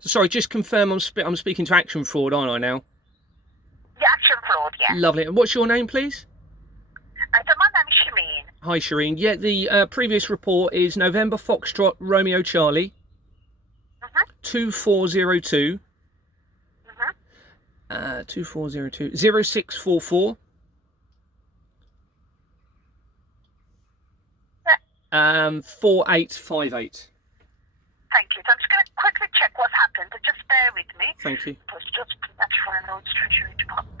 Sorry, just confirm I'm speaking to Action Fraud, aren't I now? The Action Fraud, yeah. Lovely. And what's your name, please? So my name is Shireen. Hi, Shireen. Yeah, the previous report is November Foxtrot Romeo Charlie Mm-hmm. 2402 Mm-hmm. 2402 0644 4858. Thank you. So I'm just going to quickly check what's happened. So just bear with me. Thank you. It was just Natural Roads Treasury Department.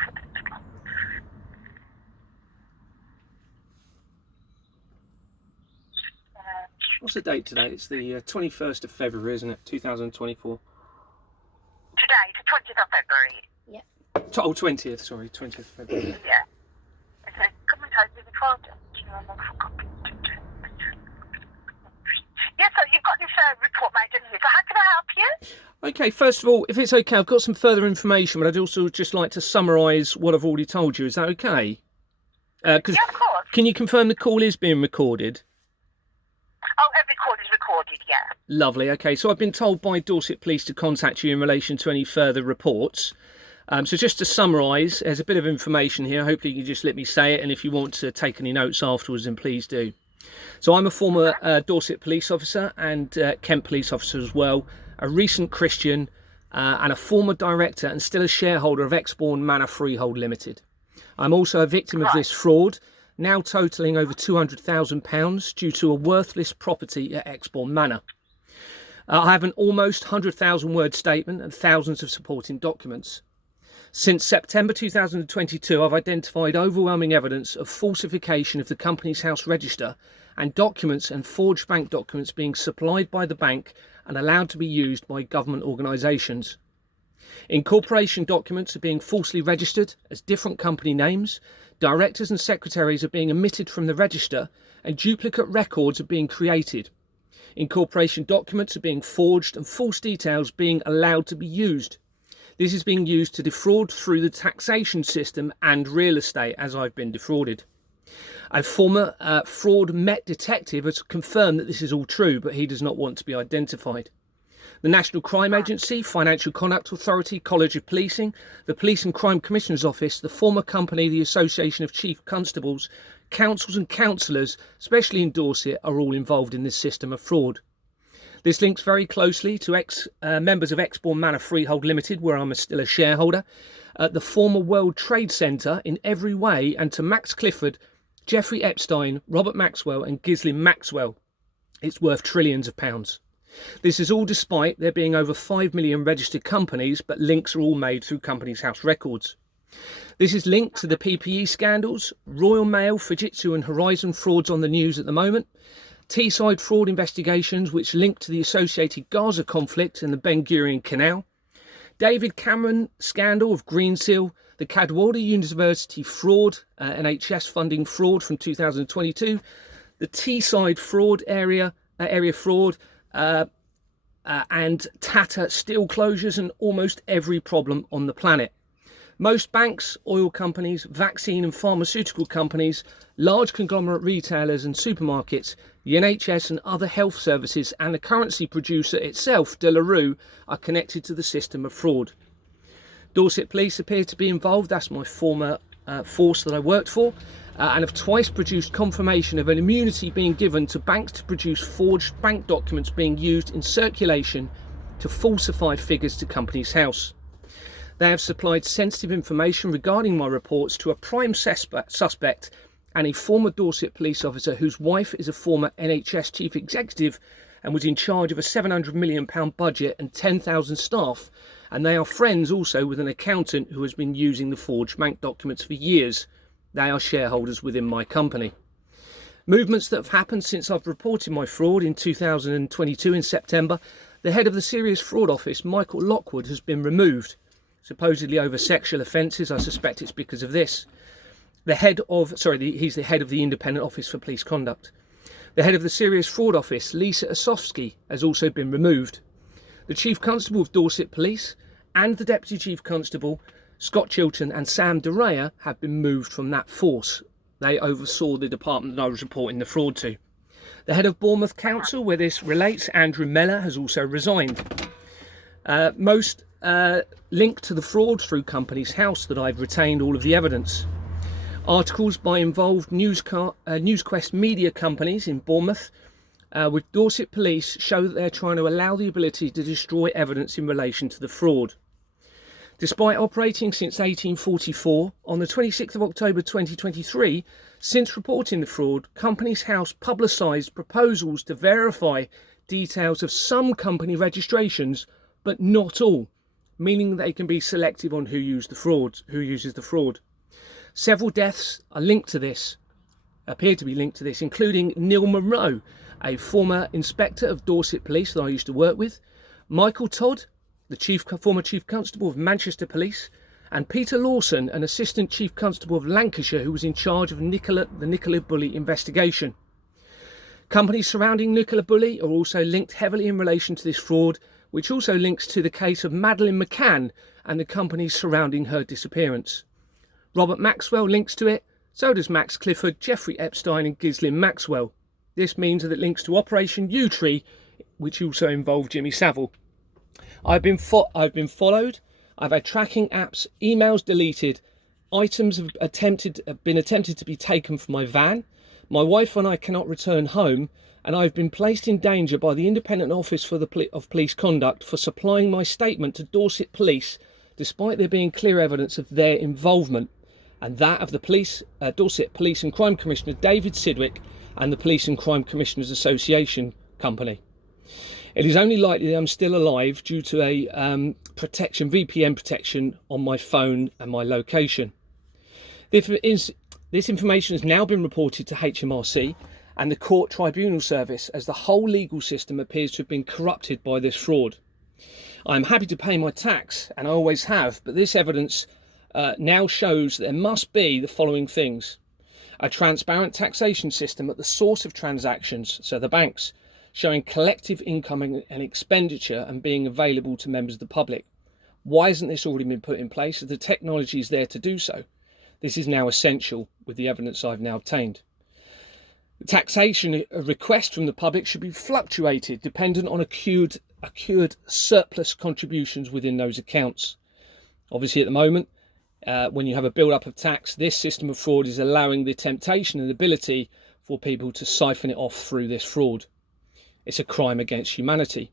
What's the date today? It's the 21st of February, isn't it? 2024. Today, the 20th of February. Oh, 20th, sorry, 20th of February. Yeah. It's a commentator with the fraud. Yeah, so you've got this report made in here. So how can I help you? Okay, first of all, if it's okay, I've got some further information, but I'd also just like to summarise what I've already told you. Is that okay? Yeah, of course. Can you confirm the call is being recorded? Oh, every call is recorded, yeah. Lovely. Okay, so I've been told by Dorset Police to contact you in relation to any further reports. So just to summarise, there's a bit of information here. Hopefully you can just let me say it, and if you want to take any notes afterwards, then please do. So I'm a former Dorset police officer and Kent police officer as well, a recent Christian and a former director and still a shareholder of Exbourne Manor Freehold Limited. I'm also a victim of this fraud, now totalling over £200,000 due to a worthless property at Exbourne Manor. I have an almost 100,000 word statement and thousands of supporting documents. Since September 2022, I've identified overwhelming evidence of falsification of the Companies House register and documents and forged bank documents being supplied by the bank and allowed to be used by government organisations. Incorporation documents are being falsely registered as different company names, directors and secretaries are being omitted from the register, and duplicate records are being created. Incorporation documents are being forged and false details being allowed to be used. This is being used to defraud through the taxation system and real estate, as I've been defrauded. A former fraud Met detective has confirmed that this is all true, but he does not want to be identified. The National Crime Agency, Financial Conduct Authority, College of Policing, the Police and Crime Commissioner's Office, the former company, the Association of Chief Constables, councils and councillors, especially in Dorset, are all involved in this system of fraud. This links very closely to members of Exbourne Manor Freehold Limited, where I'm still a shareholder, the former World Trade Centre in every way, and to Max Clifford, Jeffrey Epstein, Robert Maxwell and Ghislaine Maxwell. It's worth trillions of pounds. This is all despite there being over 5 million registered companies, but links are all made through Companies House records. This is linked to the PPE scandals, Royal Mail, Fujitsu and Horizon frauds on the news at the moment, Teesside fraud investigations which link to the associated Gaza conflict and the Ben Gurion Canal, David Cameron scandal of Greensill, the Cadwallader University fraud, NHS funding fraud from 2022, the Teesside fraud area fraud, and Tata steel closures, and almost every problem on the planet. Most banks, oil companies, vaccine and pharmaceutical companies, large conglomerate retailers and supermarkets, the NHS and other health services, and the currency producer itself, De La Rue, are connected to the system of fraud. Dorset Police appear to be involved. That's my former force that I worked for, and have twice produced confirmation of an immunity being given to banks to produce forged bank documents being used in circulation to falsify figures to Companies House. They have supplied sensitive information regarding my reports to a prime suspect and a former Dorset police officer whose wife is a former NHS chief executive and was in charge of a £700 million budget and 10,000 staff, and they are friends also with an accountant who has been using the forged bank documents for years. They are shareholders within my company. Movements that have happened since I've reported my fraud in 2022 in September. The head of the Serious Fraud Office, Michael Lockwood, has been removed, supposedly over sexual offences. I suspect it's because of this. He's the head of the Independent Office for Police Conduct. The head of the Serious Fraud Office, Lisa Osofsky, has also been removed. The Chief Constable of Dorset Police and the Deputy Chief Constable, Scott Chilton and Sam DeRaya, have been moved from that force. They oversaw the department that I was reporting the fraud to. The head of Bournemouth Council, where this relates, Andrew Meller, has also resigned. Most linked to the fraud through Companies House that I've retained all of the evidence. Articles by involved Newsquest media companies in Bournemouth with Dorset Police show that they're trying to allow the ability to destroy evidence in relation to the fraud. Despite operating since 1844, on the 26th of October 2023, since reporting the fraud, Companies House publicised proposals to verify details of some company registrations, but not all, meaning they can be selective on who uses the fraud. Several deaths are linked to this, appear to be linked to this, including Neil Monroe, a former inspector of Dorset Police that I used to work with, Michael Todd, the former Chief Constable of Manchester Police, and Peter Lawson, an Assistant Chief Constable of Lancashire who was in charge of the Nicola Bulley investigation. Companies surrounding Nicola Bulley are also linked heavily in relation to this fraud, which also links to the case of Madeleine McCann and the companies surrounding her disappearance. Robert Maxwell links to it, so does Max Clifford, Jeffrey Epstein and Ghislaine Maxwell. This means that it links to Operation U-Tree, which also involved Jimmy Savile. I've been followed, I've had tracking apps, emails deleted, items have been attempted to be taken from my van, my wife and I cannot return home, and I've been placed in danger by the Independent Office of Police Conduct for supplying my statement to Dorset Police, despite there being clear evidence of their involvement, and that of the Dorset Police and Crime Commissioner David Sidwick and the Police and Crime Commissioners Association Company. It is only likely that I'm still alive due to a VPN protection on my phone and my location. This information has now been reported to HMRC and the Court Tribunal Service, as the whole legal system appears to have been corrupted by this fraud. I am happy to pay my tax, and I always have, but this evidence now shows that there must be the following things: a transparent taxation system at the source of transactions, so the banks, showing collective income and expenditure and being available to members of the public. Why hasn't this already been put in place? The technology is there to do so. This is now essential with the evidence I've now obtained. The taxation request from the public should be fluctuated dependent on accrued surplus contributions within those accounts. Obviously at the moment, when you have a build-up of tax, this system of fraud is allowing the temptation and ability for people to siphon it off through this fraud. It's a crime against humanity.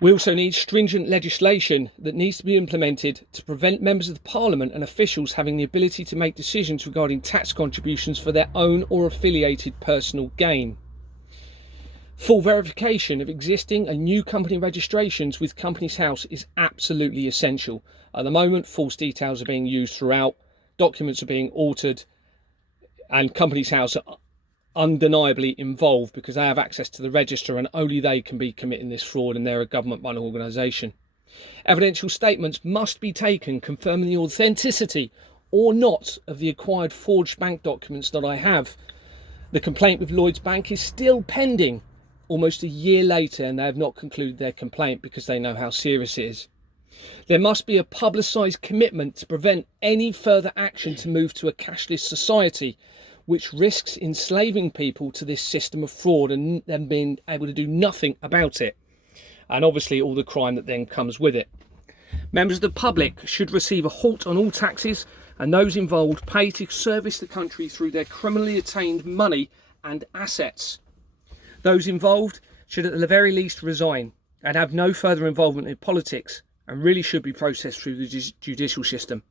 We also need stringent legislation that needs to be implemented to prevent members of the Parliament and officials having the ability to make decisions regarding tax contributions for their own or affiliated personal gain. Full verification of existing and new company registrations with Companies House is absolutely essential. At the moment, false details are being used throughout, documents are being altered, and Companies House are undeniably involved because they have access to the register and only they can be committing this fraud, and they're a government-run organisation. Evidential statements must be taken confirming the authenticity or not of the acquired forged bank documents that I have. The complaint with Lloyds Bank is still pending almost a year later, and they have not concluded their complaint because they know how serious it is. There must be a publicised commitment to prevent any further action to move to a cashless society, which risks enslaving people to this system of fraud and them being able to do nothing about it, and obviously all the crime that then comes with it. Members of the public should receive a halt on all taxes, and those involved pay to service the country through their criminally attained money and assets. Those involved should at the very least resign and have no further involvement in politics, and really should be processed through the judicial system.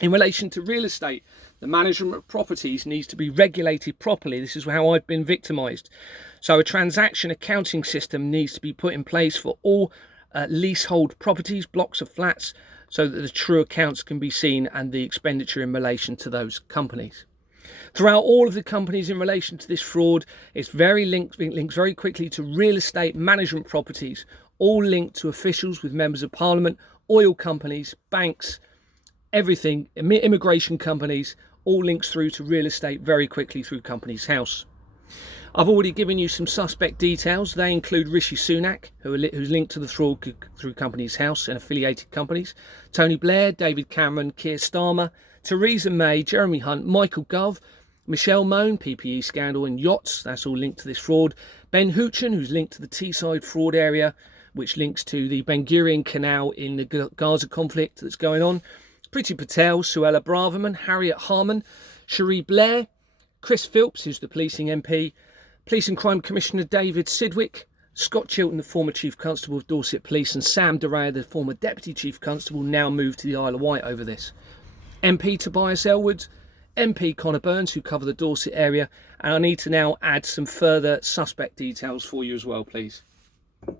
In relation to real estate, the management of properties needs to be regulated properly. This is how I've been victimised. So a transaction accounting system needs to be put in place for all leasehold properties, blocks of flats, so that the true accounts can be seen and the expenditure in relation to those companies. Throughout all of the companies in relation to this fraud, it's linked very quickly to real estate management properties, all linked to officials with members of Parliament, oil companies, banks, everything, immigration companies, all links through to real estate very quickly through Companies House. I've already given you some suspect details. They include Rishi Sunak, who's linked to the fraud through Companies House and affiliated companies, Tony Blair, David Cameron, Keir Starmer, Theresa May, Jeremy Hunt, Michael Gove, Michelle Mone, PPE scandal and yachts, that's all linked to this fraud, Ben Hoochin, who's linked to the Teesside fraud area, which links to the Ben Gurion Canal in the Gaza conflict that's going on. Priti Patel, Suella Braverman, Harriet Harman, Cherie Blair, Chris Philps, who's the policing MP, Police and Crime Commissioner David Sidwick, Scott Chilton, the former Chief Constable of Dorset Police, and Sam Duraya, the former Deputy Chief Constable, now moved to the Isle of Wight over this. MP Tobias Elwood, MP Connor Burns, who cover the Dorset area, and I need to now add some further suspect details for you as well, please. Mm-hmm.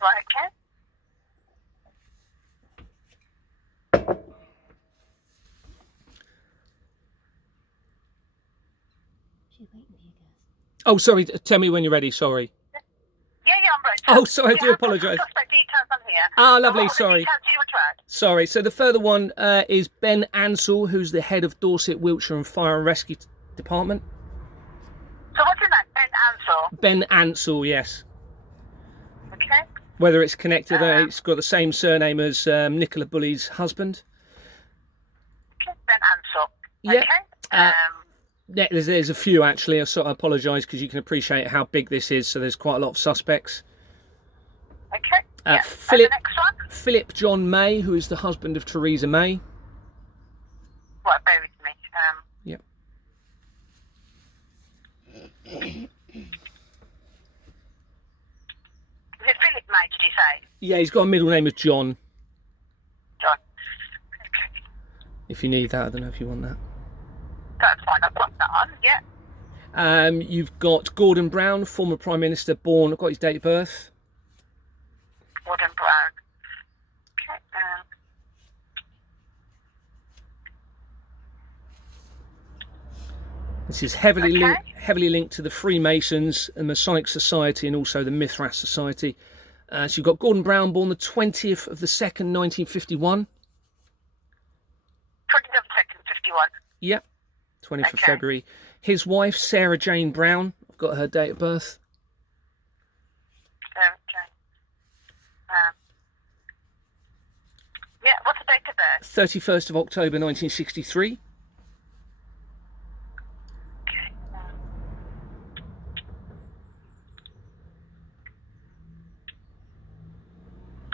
Right, okay. Oh, sorry, tell me when you're ready, sorry. Yeah, I'm ready. Oh, sorry, I do apologise. Suspect details on here. Ah, lovely, What sorry. details do you attract? Sorry, so the further one is Ben Ansell, who's the head of Dorset, Wiltshire and Fire and Rescue Department. So what's in that? Ben Ansell. Ben Ansell, yes. Okay. Whether it's connected, it's got the same surname as Nicola Bulley's husband. Okay, Ben Ansell. Yeah. Okay. Yeah, there's a few actually. I apologise because you can appreciate how big this is. So there's quite a lot of suspects. Okay. Yeah. Philip, and the next one? Philip John May, who is the husband of Theresa May. Right, bear with me. Yep. Is it Philip May, did you say? Yeah, he's got a middle name of John. John. Okay. If you need that, I don't know if you want that. That's fine, I've got that on, yeah. You've got Gordon Brown, former Prime Minister, born, I've got his date of birth. Gordon Brown. Okay. This is heavily linked to the Freemasons and Masonic Society and also the Mithras Society. So you've got Gordon Brown, born the 20th of the 2nd, 1951. 20th of 2nd, 51. Yep, 20th of February. His wife, Sarah Jane Brown, I've got her date of birth. Sarah Jane. Yeah, what's the date of birth? 31st of October, 1963.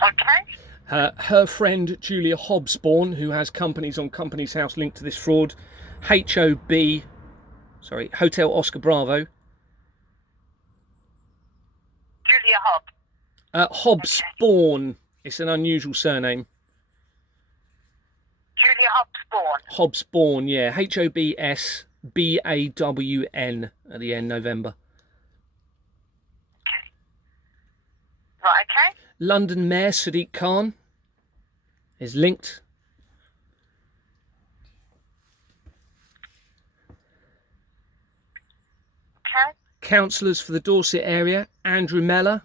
Okay. Her friend Julia Hobsbawm, who has companies on Companies House linked to this fraud. Hotel Oscar Bravo. Julia Hobb. Hobsbawm. Okay. It's an unusual surname. Julia Hobsbawm. Hobsbawm, yeah. Hobsbawn at the end, November. Okay. Right, okay. London Mayor Sadiq Khan is linked. Okay. Councillors for the Dorset area, Andrew Mellor.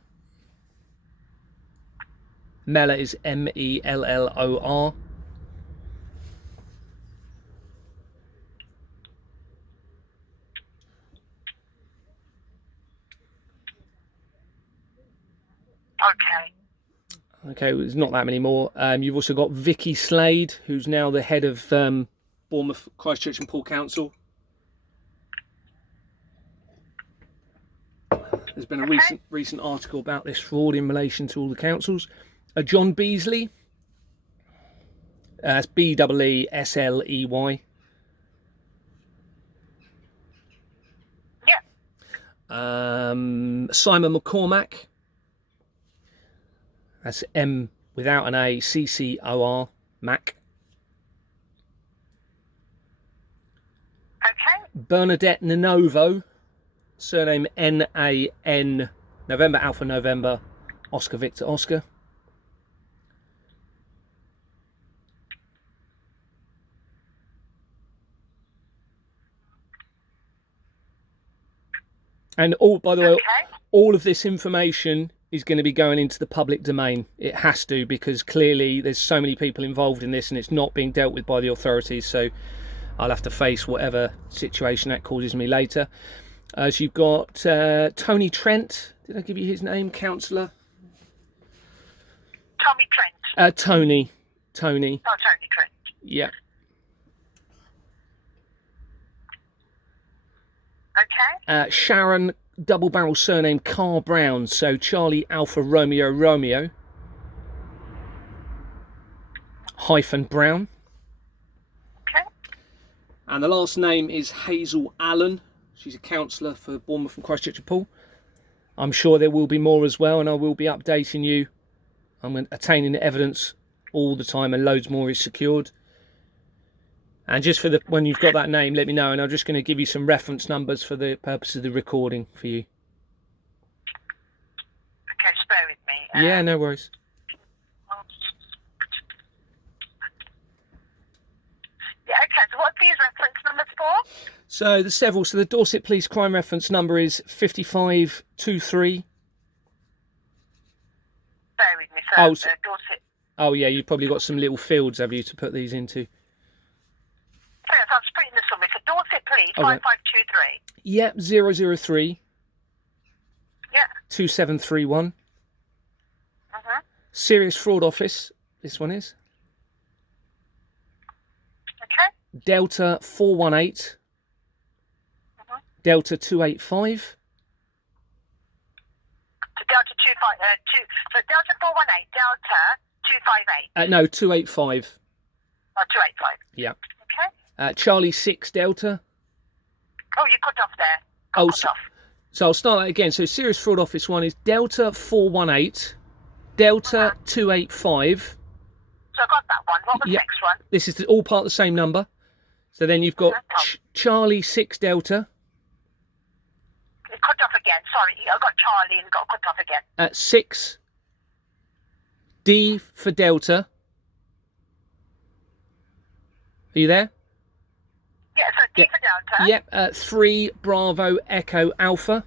Mellor is Mellor. Okay. Okay, there's not that many more. You've also got Vicky Slade, who's now the head of Bournemouth, Christchurch and Poole Council. There's been a recent article about this fraud in relation to all the councils. John Beasley. That's Beesley. Yeah. Simon McCormack. That's M without an A, CCOR, Mac. Okay. Bernadette Nanovo, surname Nan, November Alpha November, Oscar Victor Oscar. And all, by the way, all of this information is going to be going into the public domain. It has to, because clearly there's so many people involved in this and it's not being dealt with by the authorities. So I'll have to face whatever situation that causes me later. So you've got Tony Trent. Did I give you his name? Councillor? Tommy Trent. Tony. Oh, Tony Trent. Yeah. Okay. Sharon double barrel surname Carr Brown, so Charlie Alpha Romeo Romeo hyphen Brown. Okay. And the last name is Hazel Allen. She's a counsellor for Bournemouth and Christchurch and Poole. I'm sure there will be more as well, and I will be updating you. I'm attaining evidence all the time, and loads more is secured. And just for when you've got that name, let me know, and I'm just going to give you some reference numbers for the purpose of the recording for you. Okay, just bear with me. Yeah, no worries. Yeah, okay, so what's these reference numbers for? So the Dorset Police crime reference number is 5523. Bear with me, Oh, Dorset. Oh yeah, you've probably got some little fields, have you, to put these into? So yes, I'm just putting this on me. So Dorset Police, Okay. 5523. Yep, 003 Yeah. 2731. Mm-hmm. Serious Fraud Office, this one is. Okay. Delta 418. Mm-hmm. Delta 285. So Delta 2, so Delta 418, Delta 258. No, 285. Oh, 285. Yeah. Okay. Charlie 6 Delta. Oh, you cut off there. Oh, Cut off. so I'll start that again. So Serious Fraud Office one is Delta 418, Delta 285. So I got that one. What was the Yeah. next one? This is all part of the same number. So then you've got Charlie 6 Delta, It cut off again. Sorry, I got Charlie and got cut off again. 6 D for Delta. Are you there? Yeah, so D Yeah. for Delta. Yep. 3 Bravo Echo Alpha.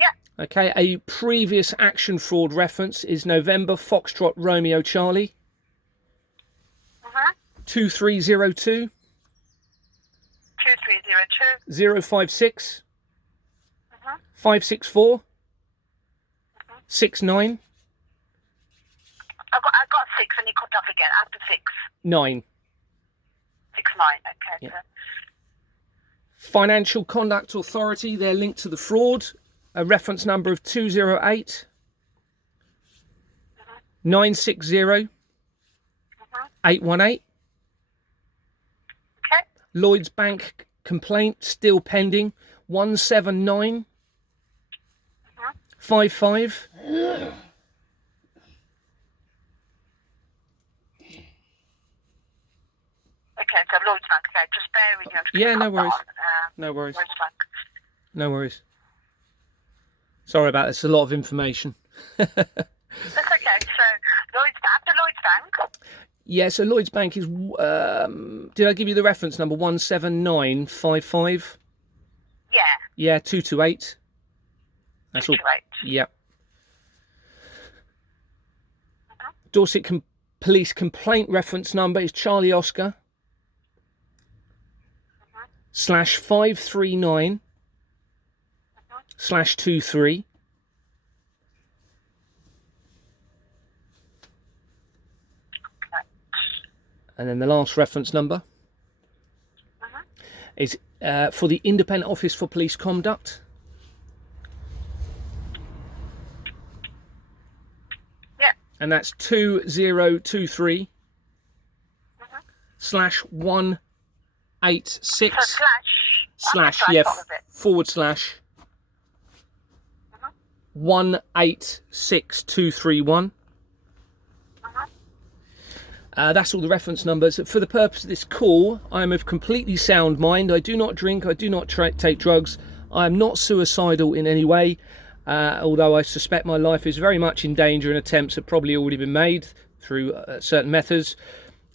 Yeah. Okay, a previous action fraud reference is November Foxtrot Romeo Charlie. Mm-hmm. 2302 2302. 056 Mm-hmm. 564 69 I got 6 and he cut off again after 6. 9. 6, 9. Okay. Yeah. So, Financial Conduct Authority, they're linked to the fraud. A reference number of 208 960 818. okay. Lloyds Bank complaint still pending 179 55. Okay, so Lloyds Bank. Okay, just bear with me. I'm just Yeah, gonna no cut that worries. on. No worries. Lloyds Bank. No worries. Sorry about this. A lot of information. That's okay. So after Lloyds Bank. Yeah, so Lloyds Bank is. Did I give you the reference number 17955? Yeah. Yeah, 228. That's all. 228. Yep. Dorset Police complaint reference number is Charlie Oscar /539 /23. And then the last reference number is for the Independent Office for Police Conduct. Yeah. And that's 2023 /186 So slash. yeah, What was it? / 186231. That's all the reference numbers. For the purpose of this call, I am of completely sound mind. I do not drink. I do not take drugs. I am not suicidal in any way, although I suspect my life is very much in danger and attempts have probably already been made through certain methods.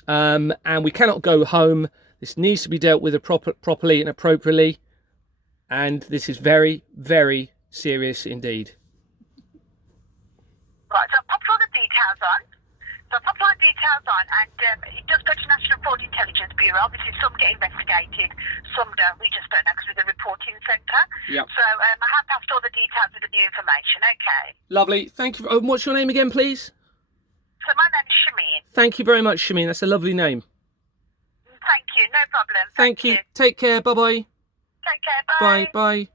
And we cannot go home. This needs to be dealt with properly and appropriately. And this is very, very serious indeed. Right, so I'll pop all the details on. And it does go to National Fraud Intelligence Bureau. Obviously, some get investigated, some don't. We just don't know because we're the reporting centre. Yep. So I have passed all the details with the new information. Okay. Lovely. Thank you. What's your name again, please? So my name is Shameen. Thank you very much, Shameen. That's a lovely name. Thank you. No problem. Thank you. Take care. Bye-bye. Take care. Bye. Bye. Bye.